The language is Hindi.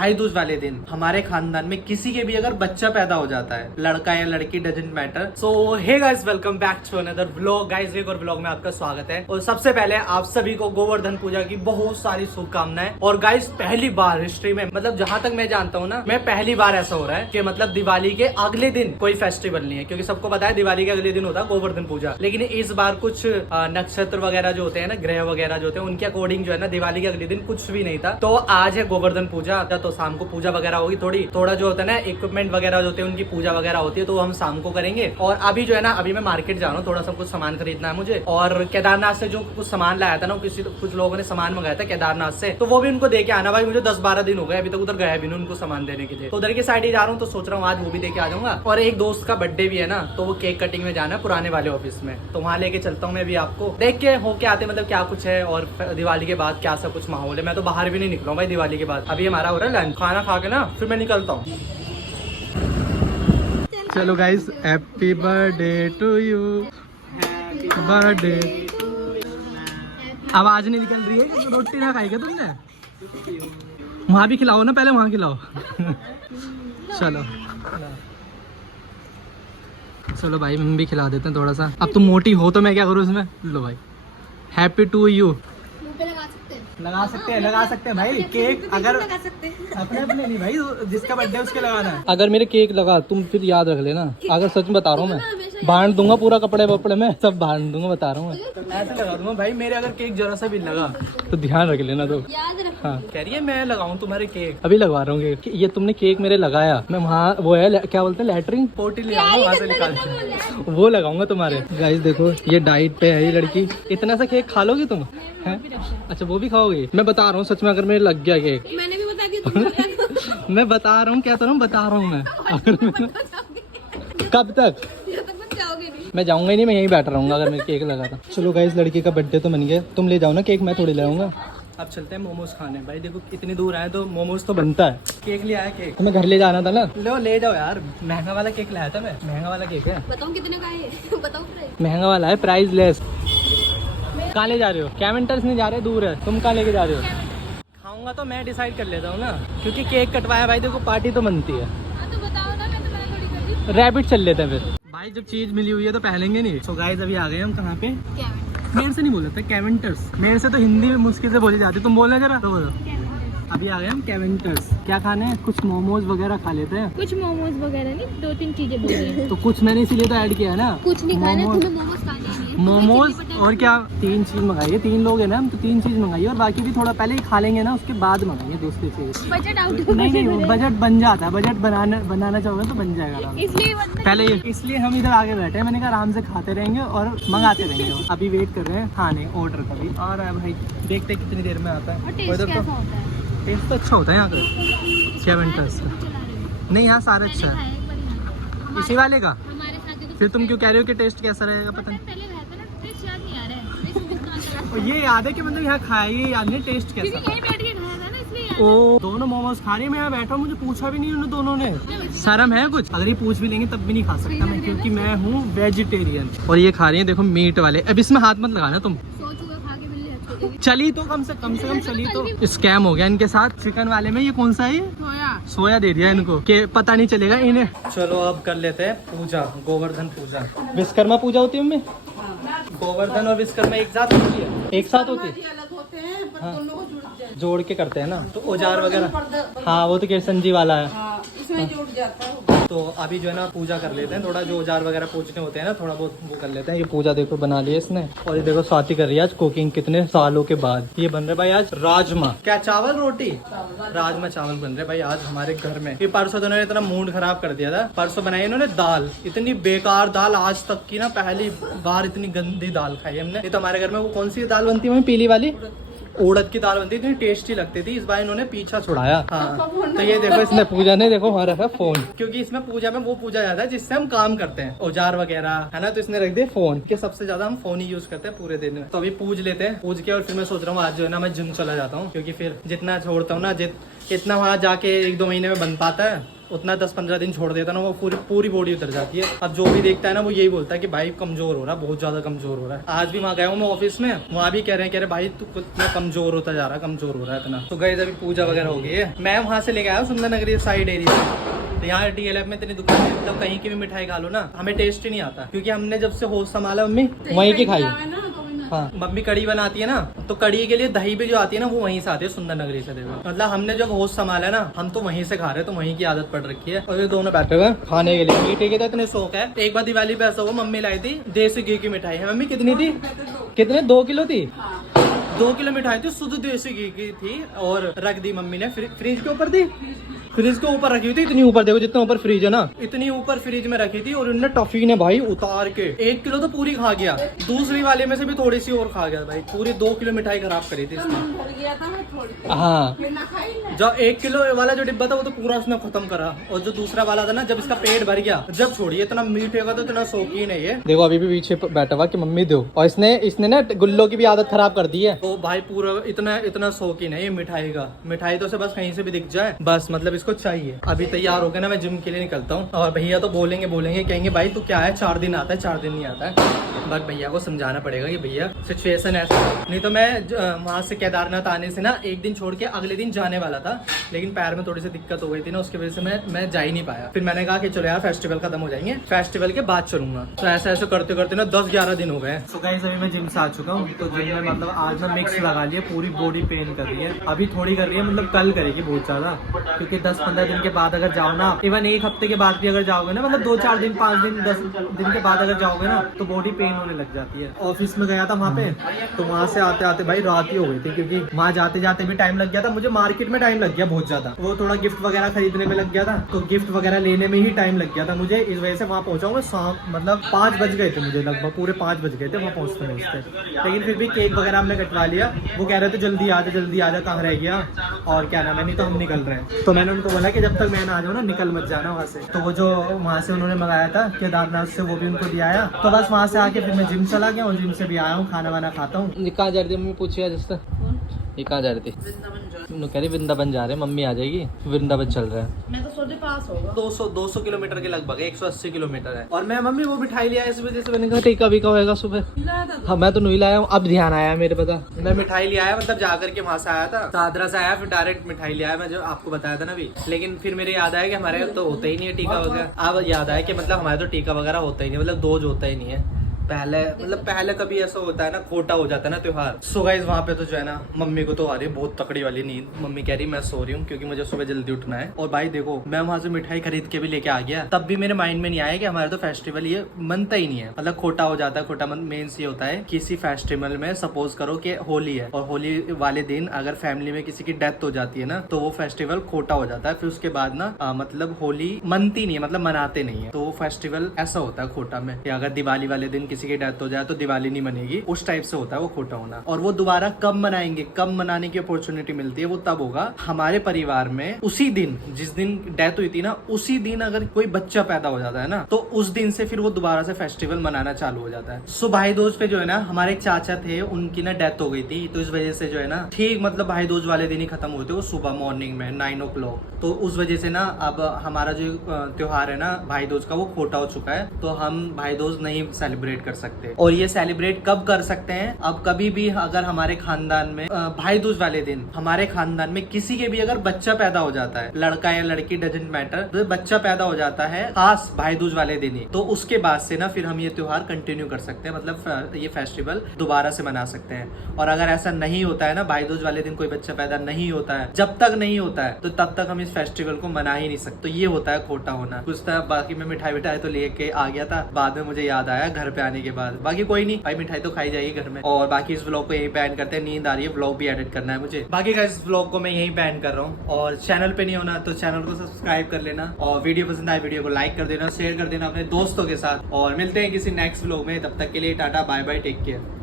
भाई दूज वाले दिन हमारे खानदान में किसी के भी अगर बच्चा पैदा हो जाता है, लड़का या लड़की doesn't matter. So hey guys, welcome back to another vlog. Guys एक और व्लॉग में आपका स्वागत है। और सबसे पहले आप सभी को गोवर्धन पूजा की बहुत सारी शुभकामनाएं। और गाइस पहली बार हिस्ट्री में, मतलब जहां तक मैं जानता हूँ ना, मैं पहली बार ऐसा हो रहा है कि मतलब दिवाली के अगले दिन कोई फेस्टिवल नहीं है, क्योंकि सबको पता है दिवाली के अगले दिन होता है गोवर्धन पूजा। लेकिन इस बार कुछ नक्षत्र वगैरह जो होते हैं ना, ग्रह वगैरह जो होते हैं, उनके अकॉर्डिंग जो है ना दिवाली के अगले दिन कुछ भी नहीं था। तो आज है गोवर्धन पूजा, तो शाम को पूजा वगैरह होगी। थोड़ा जो होता है ना इक्विपमेंट वगैरह जो होते हैं उनकी पूजा वगैरह होती है, तो हम शाम को करेंगे। और अभी जो है ना, अभी मैं मार्केट जा रहा हूँ, थोड़ा सा कुछ सामान खरीदना है मुझे। और केदारनाथ से जो कुछ सामान लाया था ना, कुछ लोगों ने सामान मंगाया था केदारनाथ से, तो वो भी उनको दे के आना। भाई मुझे 10-12 दिन हो गए अभी तक उधर गया भी नहीं उनको सामान देने के लिए। तो उधर की साइड ही जा रहा हूँ, तो सोच रहा हूँ आज वो भी दे के आ जाऊंगा। और एक दोस्त का बर्थडे भी है ना, तो वो केक कटिंग में जाना है पुराने वाले ऑफिस में, तो वहाँ लेके चलता हूँ मैं भी। आपको देख के होके आते मतलब क्या कुछ है और दिवाली के बाद क्या सब कुछ माहौल है। मैं तो बाहर भी नहीं निकला भाई दिवाली के बाद। अभी हमारा हो रहा है लंच, खाना खा के ना फिर मैं निकलता हूँ। चलो guys, happy birthday to you, birthday. आवाज नहीं निकल रही है। रोटी ना खाई क्या तुमने? वहाँ भी खिलाओ ना, पहले वहाँ खिलाओ। चलो चलो भाई, हम भी खिला देते हैं थोड़ा सा। अब तुम मोटी हो तो मैं क्या करूँ इसमें। लो भाई, हैप्पी टू यू। लगा सकते हैं भाई। केक अगर अपने नहीं भाई, जिसका बर्थडे उसके लगाना है। अगर मेरे केक लगा तुम फिर याद रख लेना। अगर सच में बता रहा हूँ मैं, बांट दूंगा पूरा कपड़े वपड़े में, सब बांट दूंगा, बता रहा हूँ मैं। ऐसे लगा दूंगा भाई, मेरे अगर केक जरा सा भी लगा तो ध्यान रख लेना। तो हाँ, कह रही है मैं लगाऊं तुम्हारे केक। अभी लगवा रहा हूँ। ये तुमने केक मेरे लगाया, मैं वहाँ वो है क्या बोलते हैं, लैटरिन पोटी ले आऊंगा वहाँ से निकाल के, वो लगाऊंगा तुम्हारे। गाइस देखो, ये डाइट पे है ये लड़की। इतना सा केक खा लोगी तुम? अच्छा वो भी खाओगे? मैं बता रहा हूँ सच में, अगर मेरे लग गया केक। मैंने भी बता दिया। मैं बता रहा हूँ, क्या बता रहा हूँ मैं। कब तक? मैं जाऊंगा ही नहीं, मैं यहीं बैठ रहूंगा अगर मेरे केक लगा था। चलो गाइस, लड़की का बर्थडे तो बन गया, तुम ले जाओ ना केक, मैं थोड़ी ले आऊंगा। अब चलते हैं मोमोज खाने। भाई देखो इतनी दूर आए तो मोमोज तो बनता है। केक ले आया, केक तुम्हें घर ले जाना था ना, ले जाओ यार। महंगा वाला केक लाया था मैं, महंगा वाला केक है। बताओ कितने का है? बताओ। महंगा वाला है, प्राइस लेस। कहाँ ले जा रहे हो? कैवेंटर्स नहीं जा रहे, दूर है। तुम कहाँ लेके जा रहे हो? खाऊंगा तो मैं डिसाइड कर लेता हूँ ना, क्योंकि केक कटवाया भाई, देखो पार्टी तो बनती है। तो बताओ ना, मैं तो मना थोड़ी कर रही हूँ। रैबिट चल लेते हैं फिर। भाई जब चीज मिली हुई है तो पहलेंगे नहीं। सो गाइस अभी आ गए हम कहाँ पे? मेरे से नहीं बोल सकते, कैवेंटर्स। मेरे से तो हिंदी में मुश्किल से बोली जाती, तुम बोलना जरा। तो बोलो। अभी आ गए हम कैवेंटर्स। क्या खाने हैं? कुछ मोमोज वगैरह खा लेते हैं। कुछ मोमोज वगैरह नहीं, 2-3 चीजें बोली हैं। तो कुछ मैंने इसीलिए तो ऐड किया है ना। कुछ नहीं खाना, तुम्हें मोमोज खाने हैं। मोमोज और क्या? 3 चीज मंगाइए, 3 लोग हैं ना हम, तो 3 चीज मंगाइए। और बाकी भी थोड़ा पहले ही खा लेंगे ना, उसके बाद मंगाइए दूसरी चीज। Budget out. नहीं, बजट बन जाता है। बजट बनाना चाहोगे तो बन जाएगा इसलिए पहले। इसलिए हम इधर आगे बैठे हैं। मैंने कहा आराम से खाते रहेंगे और मंगाते रहेंगे। अभी वेट कर रहे हैं खाने ऑर्डर का भी। आ रहा है भाई, देखते हैं कितनी देर में आता है। टेस्ट तो अच्छा होता है यहाँ का कैवेंटर्स का। नहीं यहाँ सारे अच्छा है। इसी वाले का? फिर तुम क्यों कह रहे हो कि टेस्ट कैसा रहेगा? पता नहीं। ये याद है कि मतलब यहाँ खाया, ये याद नहीं टेस्ट कैसा। ओ, दोनों मोमोज खा रही है, मैं यहाँ बैठा हूँ, मुझे पूछा भी नहीं उन दोनों ने। शर्म है कुछ? अगर ये पूछ भी लेंगे तब भी नहीं खा सकता मैं, क्योंकि मैं हूँ वेजिटेरियन। और ये खा रही है देखो मीट वाले। अब इसमें हाथ मत लगाना तुम। चली तो कम से कम चली तो। स्कैम हो गया इनके साथ। चिकन वाले में ये कौन सा है? सोया दे दिया इनको कि पता नहीं चलेगा इन्हें। चलो अब कर लेते हैं पूजा, गोवर्धन पूजा। विश्वकर्मा पूजा होती है उनमें? गोवर्धन और विश्वकर्मा एक साथ होती है? एक साथ होती है। हाँ, जोड़ के करते हैं ना, तो औजार वगैरह। हाँ वो तो कृष्ण जी वाला है। इसमें जुड़ जाता है। तो अभी जो है ना पूजा कर लेते हैं, थोड़ा जो औजार वगैरह पूछने होते हैं ना, थोड़ा बहुत वो कर लेते हैं। ये पूजा देखो बना लिया इसने। और ये देखो स्वाति कर रही है आज कुकिंग, कितने सालों के बाद। ये बन रहे भाई आज राजमा। क्या चावल रोटी? राजमा चावल बन रहे भाई आज हमारे घर में। ये परसों तो इन्होंने इतना मूड खराब कर दिया था। परसों बनाई इन्होंने दाल, इतनी बेकार दाल आज तक की ना, पहली बार इतनी गंदी दाल खाई हमने। ये तो हमारे घर में वो कौन सी दाल बनती है पीली वाली, उड़द की दाल बनती थी, इतनी टेस्टी लगती थी। इस बार इन्होंने पीछा छुड़ाया। हाँ तो ये देखो, इसने पूजा ने देखो वहाँ रखा फोन, क्योंकि इसमें पूजा में वो पूजा जाता है जिससे हम काम करते हैं, औजार वगैरह है ना, तो इसने रख दिया फोन के। सबसे ज्यादा हम फोन ही यूज करते हैं पूरे दिन में। तो अभी पूज लेते हैं, पूज के और फिर मैं सोच रहा हूँ आज जो है ना मैं जिम चला जाता हूँ, क्योंकि फिर जितना छोड़ता हूँ ना, इतना वहाँ जाके 1-2 महीने में बन पाता है। उतना 10-15 दिन छोड़ देता ना वो पूरी बॉडी उतर जाती है। अब जो भी देखता है ना वो यही बोलता है कि भाई कमजोर हो रहा है, बहुत ज्यादा कमजोर हो रहा है। आज भी वहाँ गया हूँ मैं ऑफिस में, वहाँ भी कह रहे हैं भाई तू कितना कमजोर होता जा रहा है, कमजोर हो रहा है इतना। तो गाइस अभी पूजा वगैरह हो गई है। मैं वहाँ से लेके आया हूँ सुंदर नगरी साइड एरिया। तो यहाँ DLF में इतनी दुकान है, मतलब कहीं की भी मिठाई खा लो ना हमें टेस्ट ही नहीं आता, क्योंकि हमने जब से होश संभाला मम्मी वहीं की खाई। हाँ, मम्मी कड़ी बनाती है ना, तो कड़ी के लिए दही भी जो आती है ना वो वहीं से आती है, सुंदर नगरी से। देखो मतलब हमने जब होश संभाला है ना, हम तो वहीं से खा रहे हैं, तो वहीं की आदत पड़ रखी है। और ये दोनों बैठे हुए खाने के लिए, मीठे के तो इतने शौक है। एक बार दिवाली पे ऐसा हुआ, मम्मी लाई थी देसी घी की मिठाई है। मम्मी कितनी थी, कितने 2 किलो थी? 2 किलो मिठाई थी, शुद्ध देसी घी की थी, और रख दी मम्मी ने फ्रिज के ऊपर थी। फ्रिज के ऊपर रखी थी, इतनी ऊपर, देखो जितना ऊपर फ्रिज है ना, इतनी ऊपर फ्रिज में रखी थी। और उन्होंने टॉफी ने भाई उतार के 1 किलो तो पूरी खा गया, दूसरी वाले में से भी थोड़ी सी और खा गया भाई। पूरी 2 किलो मिठाई खराब करी थी इसने। हाँ, जब 1 किलो वाला जो डिब्बा था वो तो पूरा उसने खत्म करा, और जो दूसरा वाला था ना, जब इसका पेट भर गया, जब छोड़िए इतना मीठे का तो इतना शौकीन है ये। देखो अभी भी पीछे बैठा हुआ कि मम्मी दो, और इसने ना गुल्लो की भी आदत खराब कर दी है। तो भाई पूरा इतना शौकीन है ये मिठाई का। मिठाई तो से बस कहीं से भी दिख जाए बस, मतलब इसको चाहिए। अभी तैयार हो गया ना, मैं जिम के लिए निकलता हूँ। और भैया तो बोलेंगे कहेंगे भाई तू क्या है, 4 दिन आता है 4 दिन नहीं आता है। बट भैया को समझाना पड़ेगा कि भैया सिचुएशन ऐसा है। नहीं तो मैं वहाँ से केदारनाथ आने से ना 1 दिन छोड़ के अगले दिन जाने वाला था, लेकिन पैर में थोड़ी सी दिक्कत हो गई थी ना, उसकी वजह से मैं जा ही नहीं पाया। फिर मैंने कहा कि चलो यार फेस्टिवल खत्म हो जाएंगे, फेस्टिवल के बाद चलूंगा। तो ऐसे करते करते ना 10-11 दिन हो गए। तो गाइस अभी मैं जिम से आ चुका हूँ। तो जिम में मतलब आज ना मिक्स लगा लिया, पूरी बॉडी पेन कर रही है, अभी थोड़ी कर रही है, मतलब कल करेगी बहुत ज्यादा, क्योंकि 10-15 दिन के बाद अगर जाओ ना, इवन 1 हफ्ते के बाद भी अगर जाओगे ना, मतलब 2-4 दिन 5 दिन 10 दिन के बाद अगर जाओगे ना, तो बॉडी पेन होने लग जाती है। ऑफिस में गया था वहाँ पे, तो वहाँ से आते आते भाई रात ही हो गई थी, क्योंकि वहाँ जाते जाते भी टाइम लग गया था। मुझे मार्केट में टाइम लग गया बहुत ज्यादा, वो थोड़ा गिफ्ट वगैरह खरीदने में लग गया था, तो गिफ्ट वगैरह लेने में ही टाइम लग गया था मुझे। इस वजह से वहाँ पहुंचा हूँ मैं शाम, मतलब 5 बज गए थे मुझे, लगभग पूरे 5 बज गए थे वहाँ पहुँचते पहुँचते। लेकिन फिर भी केक वगैरह हमने कटवा लिया। वो कह रहे थे जल्दी आ जा, कहाँ रह गया, और क्या नाम है, नहीं तो हम निकल रहे हैं। तो मैंने उनको बोला कि जब तक मैं ना आ जाऊँ ना, निकल मत जाना वहाँ से। तो वो जो वहाँ से उन्होंने मंगाया था केदारनाथ से, वो भी उनको दिया आया। तो बस वहाँ से आके फिर मैं जिम चला गया, और जिम से भी आया हूँ, खाना वाना खाता हूँ। कहाँ जा रही थी मम्मी, पूछिए जिससे ये कहाँ जा रही थी? कह रही वृंदावन जा रहे हैं, मम्मी आ जाएगी, वृंदावन चल रहा है। मैं तो सोचे पास होगा, 200 किलोमीटर के लगभग, 180 किलोमीटर है। और मैं मम्मी वो मिठाई लिया इस वजह से, मैंने कहा टीका भी होगा सुबह। हाँ मैं तो नहीं लाया हूँ, अब ध्यान आया मेरे, पता मैं मिठाई ले आया, मतलब जाकर के वहाँ से आया था, दादरा से आया, फिर डायरेक्ट मिठाई ले आया मैं, जो आपको बताया था ना अभी। लेकिन फिर मेरे याद आया कि हमारे तो होता ही नहीं है टीका वगैरह। अब याद आया कि मतलब हमारे तो टीका वगैरह होता ही नहीं, मतलब दोज होता ही नहीं है। पहले कभी ऐसा होता है ना, खोटा हो जाता है ना त्योहार। सो गाइस वहाँ पे तो जो है ना, मम्मी को तो आ रही है बहुत तकड़ी वाली नींद। मम्मी कह रही मैं सो रही हूँ क्योंकि मुझे सुबह जल्दी उठना है। और भाई देखो मैं वहाँ से मिठाई खरीद के भी लेके आ गया, तब भी मेरे माइंड में नहीं आया कि हमारे तो फेस्टिवल ये मनता ही नहीं है, मतलब खोटा हो जाता है। खोटा मेन से होता है किसी फेस्टिवल में, सपोज करो कि होली है, और होली वाले दिन अगर फैमिली में किसी की डेथ हो जाती है ना, तो वो फेस्टिवल खोटा हो जाता है। फिर उसके बाद ना मतलब होली मनती नहीं है, मतलब मनाते नहीं है, तो वो फेस्टिवल ऐसा होता है खोटा में। कि अगर दिवाली वाले दिन किसी की डेथ हो जाए तो दिवाली नहीं मनेगी, उस टाइप से होता है वो खोटा होना। और वो दोबारा कब मनाएंगे, कब मनाने की अपॉर्चुनिटी मिलती है, वो तब होगा हमारे परिवार में उसी दिन, जिस दिन डेथ हुई थी ना, उसी दिन अगर कोई बच्चा पैदा हो जाता है ना, तो उस दिन से फिर वो दोबारा से फेस्टिवल मनाना चालू हो जाता है। सो भाई दूज पे जो है ना, हमारे एक चाचा थे, उनकी ना डेथ हो गई थी, तो इस वजह से जो है ना, ठीक मतलब भाई दूज वाले दिन ही खत्म हुए थे वो, सुबह मॉर्निंग में 9 o'clock। तो उस वजह से ना अब हमारा जो त्योहार है ना भाई दूज का, वो खोटा हो चुका है, तो हम भाई दूज नहीं सेलिब्रेट कर सकते। और ये सेलिब्रेट कब कर सकते हैं, अब कभी भी अगर हमारे खानदान में भाई दूज वाले दिन हमारे खानदान में किसी के भी अगर बच्चा पैदा हो जाता है, लड़का या लड़की डजंट मैटर, तो बच्चा पैदा हो जाता है खास भाई दूज वाले दिन ही, तो उसके बाद से ना फिर हम ये त्योहार कंटिन्यू कर सकते हैं, मतलब ये फेस्टिवल दोबारा से मना सकते हैं। और अगर ऐसा नहीं होता है ना, भाई दूज वाले दिन कोई बच्चा पैदा नहीं होता है, जब तक नहीं होता है, तो तब तक हम इस फेस्टिवल को मना ही नहीं सकते। तो ये होता है खोटा होना कुछ था। बाकी मैं मिठाई तो लेके आ गया था, बाद में मुझे याद आया घर पे आने के बाद। बाकी कोई नहीं भाई, मिठाई तो खाई जाएगी घर में। और बाकी इस व्लॉग को यही बैन करते हैं, नींद आ रही है, व्लॉग भी एडिट करना है मुझे। बाकी का इस व्लॉग को मैं यही बैन कर रहा हूँ। और चैनल पे नहीं होना तो चैनल को सब्सक्राइब कर लेना, और वीडियो पसंद आए वीडियो को लाइक कर देना, शेयर कर देना अपने दोस्तों के साथ। और मिलते हैं किसी नेक्स्ट व्लॉग में, तब तक के लिए tata bye bye, take care.